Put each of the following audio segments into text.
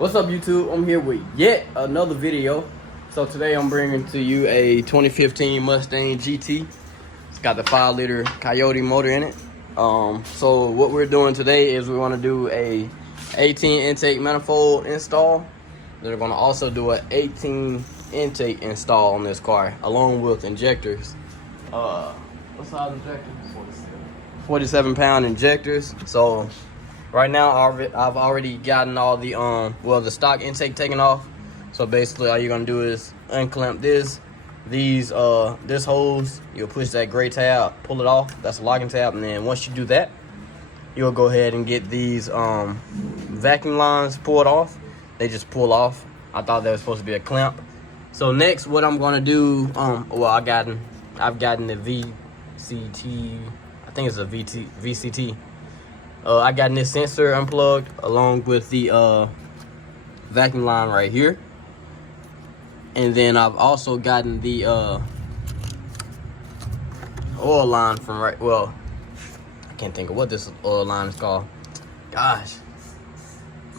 What's up, YouTube? I'm here with yet another video. So today I'm bringing to you a 2015 Mustang GT. It's got the 5-liter Coyote motor in it. So what we're doing today is we want to do a 18 intake manifold install. They're going to also do an 18 intake install on this car, along with injectors. What size injectors? 47 pound injectors. So right now, I've already gotten all the the stock intake taken off. So basically, all you're gonna do is unclamp this hose. You'll push that gray tab, pull it off. That's a locking tab, and then once you do that, you'll go ahead and get these vacuum lines pulled off. They just pull off. I thought that was supposed to be a clamp. So next, what I'm gonna do, I've gotten the VCT. I think it's a VCT. I got this sensor unplugged along with the vacuum line right here. And then I've also gotten the oil line from I can't think of what this oil line is called. Gosh.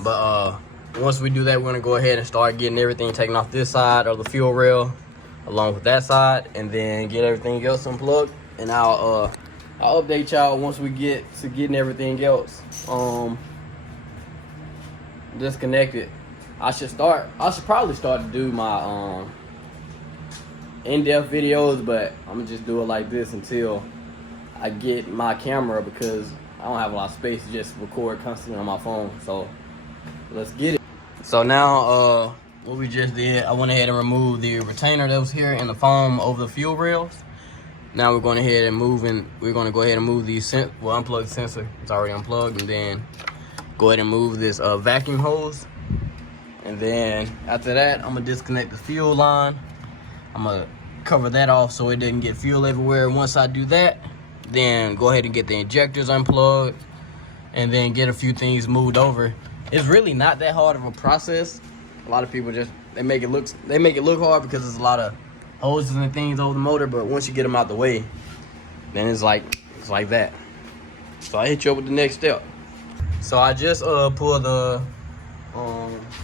But once we do that, we're gonna go ahead and start getting everything taken off this side of the fuel rail along with that side, and then get everything else unplugged. And I'll update y'all once we get to getting everything else disconnected. I should probably start to do my in-depth videos, but I'm gonna just do it like this until I get my camera, because I don't have a lot of space to just record constantly on my phone. So let's get it. So now what we just did, I went ahead and removed the retainer that was here in the foam over the fuel rails. Now we're going ahead and move these unplug the sensor. It's already unplugged, and then go ahead and move this vacuum hose. And then after that, I'm gonna disconnect the fuel line. I'm gonna cover that off so it doesn't get fuel everywhere. Once I do that, then go ahead and get the injectors unplugged, and then get a few things moved over. It's really not that hard of a process. A lot of people they make it look hard because there's a lot of hoses and things over the motor, but once you get them out the way, then it's like that. So I hit you up with the next step. So I just pulled the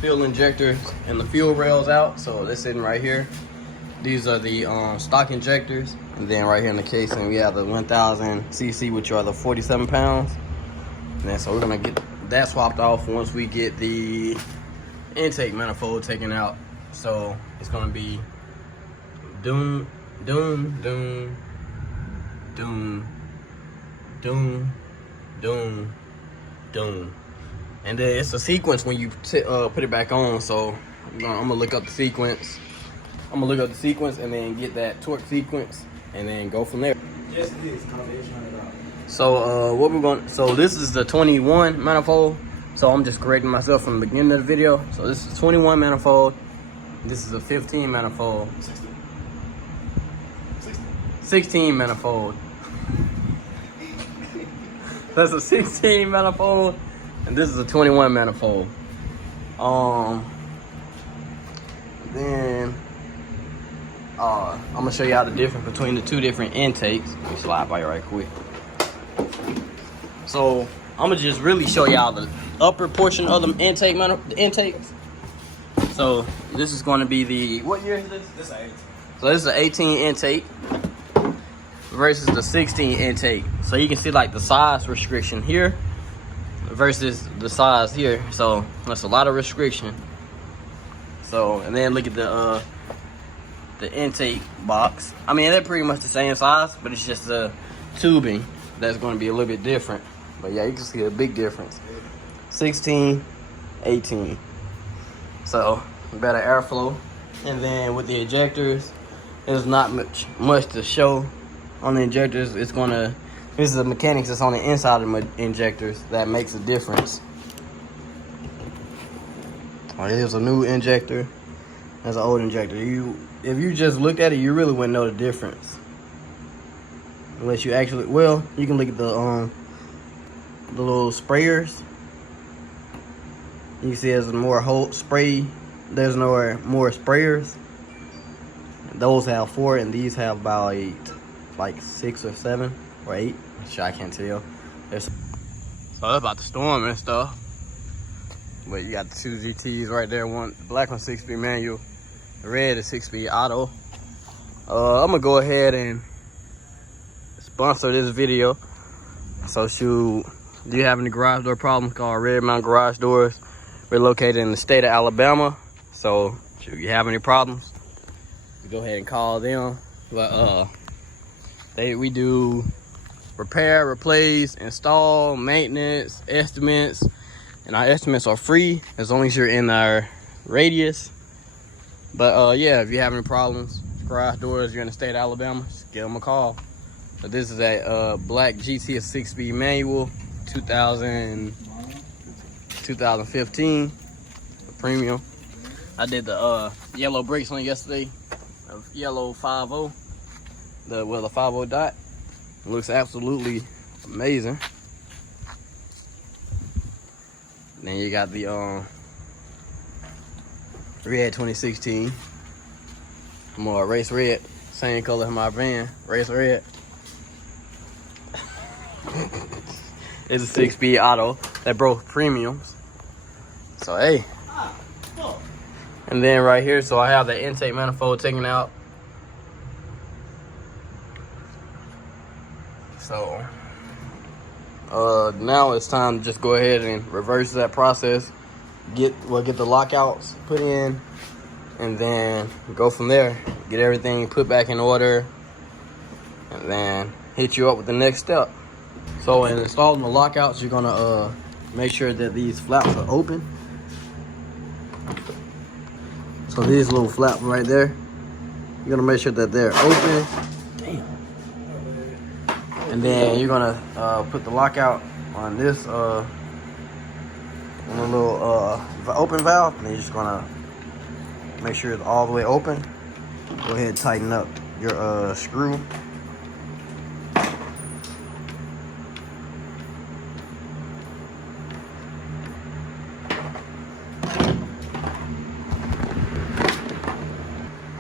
fuel injectors and the fuel rails out. So they're sitting right here. These are the stock injectors, and then right here in the casing we have the 1000 cc, which are the 47 pounds. And then so we're gonna get that swapped off once we get the intake manifold taken out. So it's gonna be doom, doom, doom, doom, doom, doom, doom. And then it's a sequence when you put it back on. So I'm gonna look up the sequence. I'm gonna look up the sequence and then get that torque sequence and then go from there. Yes, it is. So this is the 21 manifold. So I'm just correcting myself from the beginning of the video. So this is 21 manifold. This is a 15 manifold. 16 manifold. That's a 16 manifold, and this is a 21 manifold. Then I'm gonna show y'all the difference between the two different intakes. Let me slide by you right quick. So I'm gonna just really show y'all the upper portion of the intakes. So this is going to be the, what year is this? This is 18. So this is an 18 intake versus the 16 intake. So you can see like the size restriction here versus the size here. So that's a lot of restriction. So, and then look at the intake box. I mean, they're pretty much the same size, but it's just the tubing that's going to be a little bit different. But yeah, you can see a big difference. 16, 18. So better airflow. And then with the injectors, there's not much to show on the injectors. This is the mechanics that's on the inside of the injectors that makes a difference. Here's a new injector. That's an old injector. If you just looked at it, you really wouldn't know the difference. Unless you actually, well, you can look at the little sprayers. You can see there's more spray. There's no more sprayers. Those have 4, and these have about 8, like 6 or 7 or 8. Sure, I can't tell. So it's about the storm and stuff. But you got the 2 GTs right there. One, the black one 6-speed manual. The red is 6-speed auto. I'm gonna go ahead and sponsor this video. So shoot, do you have any garage door problems? Call Red Mountain Garage Doors. We're located in the state of Alabama. So shoot, you have any problems, go ahead and call them. But we do repair, replace, install, maintenance, estimates, and our estimates are free as long as you're in our radius. But yeah, if you have any problems, garage doors, you're in the state of Alabama, just give them a call. So this is a black GT, a 6-speed manual, 2015, premium. I did the yellow brakes on yesterday, a yellow 5.0, the 5.0 dot. It looks absolutely amazing. Then you got the red 2016. More race red, same color as my van, race red. It's a 6-speed auto. They're both premiums. So hey. And then right here, so I have the intake manifold taken out. So now it's time to just go ahead and reverse that process. Get the lockouts put in, and then go from there. Get everything put back in order, and then hit you up with the next step. So in installing the lockouts, you're gonna make sure that these flaps are open. So these little flaps right there, you're gonna make sure that they're open. Damn. And then you're gonna put the lockout on this on a little open valve, and you're just gonna make sure it's all the way open. Go ahead and tighten up your screw.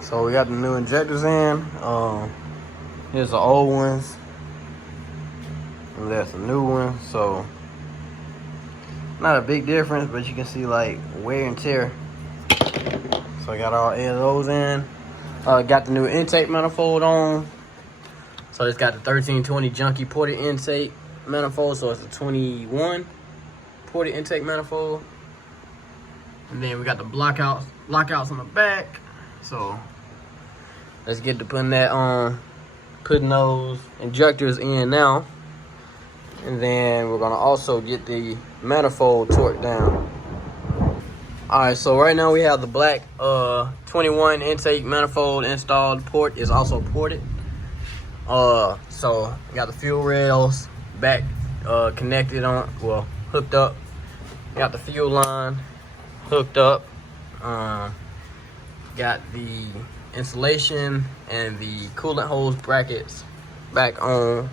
So we got the new injectors in. Here's the old ones, and that's the new one. So not a big difference, but you can see like wear and tear. So I got all 8 of those in. Got the new intake manifold on. So it's got the 1320 Junkie Ported intake manifold. So it's a 21 ported intake manifold. And then we got the lockouts on the back. So let's get to putting that on, putting those injectors in now. And then we're gonna also get the manifold torqued down. All right, so right now we have the black 21 intake manifold installed. Port is also ported. So we got the fuel rails back connected on, well, hooked up. Got the fuel line hooked up. Got the insulation and the coolant hose brackets back on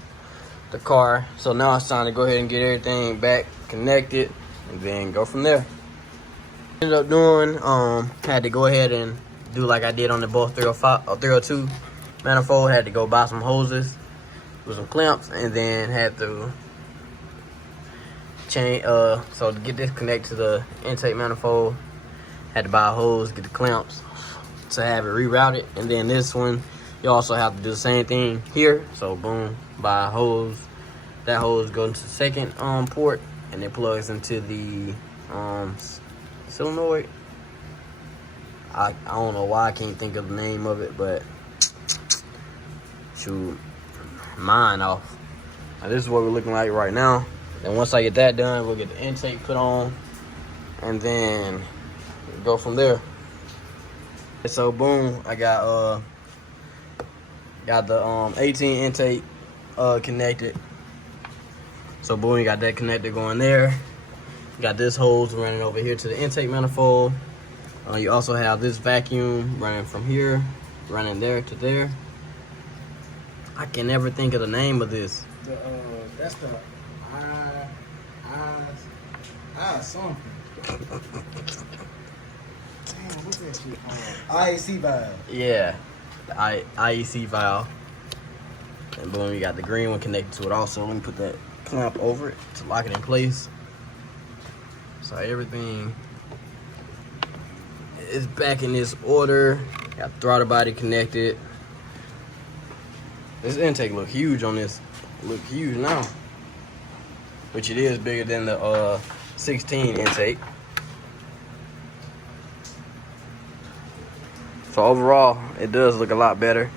the car. So now it's time to go ahead and get everything back connected and then go from there. Ended up doing, had to go ahead and do like I did on the both 305 or 302 manifold. Had to go buy some hoses with some clamps, and then had to change, so to get this connected to the intake manifold, had to buy a hose, get the clamps to have it rerouted. And then this one, you also have to do the same thing here. So boom, buy a hose. That hose goes into the second port, and it plugs into the solenoid. I don't know why I can't think of the name of it, but shoot, mine off. Now this is what we're looking like right now. And once I get that done, we'll get the intake put on, and then go from there. So boom, I got the 18 intake connected. So boom, you got that connected going there. Got this hose running over here to the intake manifold. You also have this vacuum running from here, running there to there. I can never think of the name of this. That's the something. Damn, what's that shit called? IAC valve. Yeah, the IEC valve. And boom, you got the green one connected to it also. Let me put that clamp over it to lock it in place. So everything is back in this order. Got throttle body connected. This intake look huge on this. Look huge now. Which it is bigger than the 16 intake. So overall, it does look a lot better.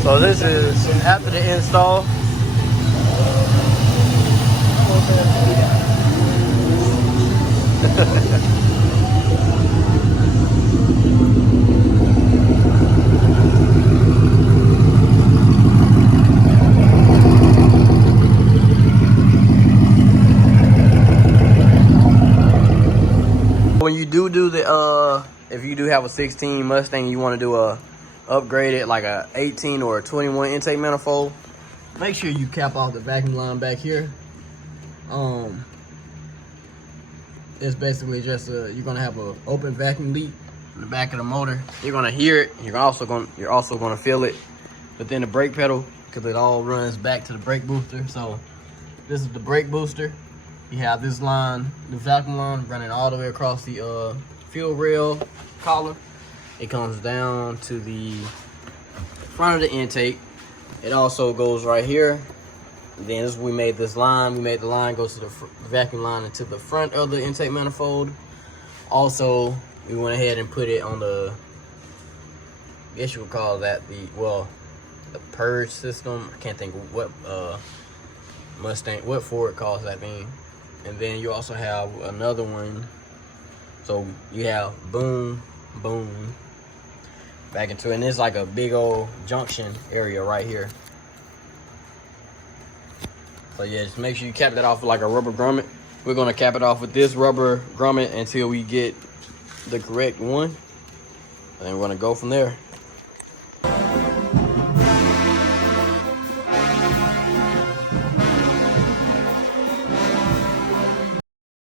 So this is after the install. When you do the if you do have a 16 Mustang, you want to do a upgraded like a 18 or a 21 intake manifold, make sure you cap off the vacuum line back here. It's basically just you're gonna have an open vacuum leak in the back of the motor. You're gonna hear it. You're also gonna feel it within the brake pedal because it all runs back to the brake booster. So this is the brake booster. You have this line, the vacuum line, running all the way across the fuel rail collar. It comes down to the front of the intake. It also goes right here. Then we made this line. We made the line go to the vacuum line into the front of the intake manifold. Also, we went ahead and put it on the, I guess you would call that the purge system. I can't think of what what Ford calls that thing. And then you also have another one. So you have boom, boom, back into it. And it's like a big old junction area right here. So yeah, just make sure you cap that off with like a rubber grommet. We're gonna cap it off with this rubber grommet until we get the correct one. And then we're gonna go from there.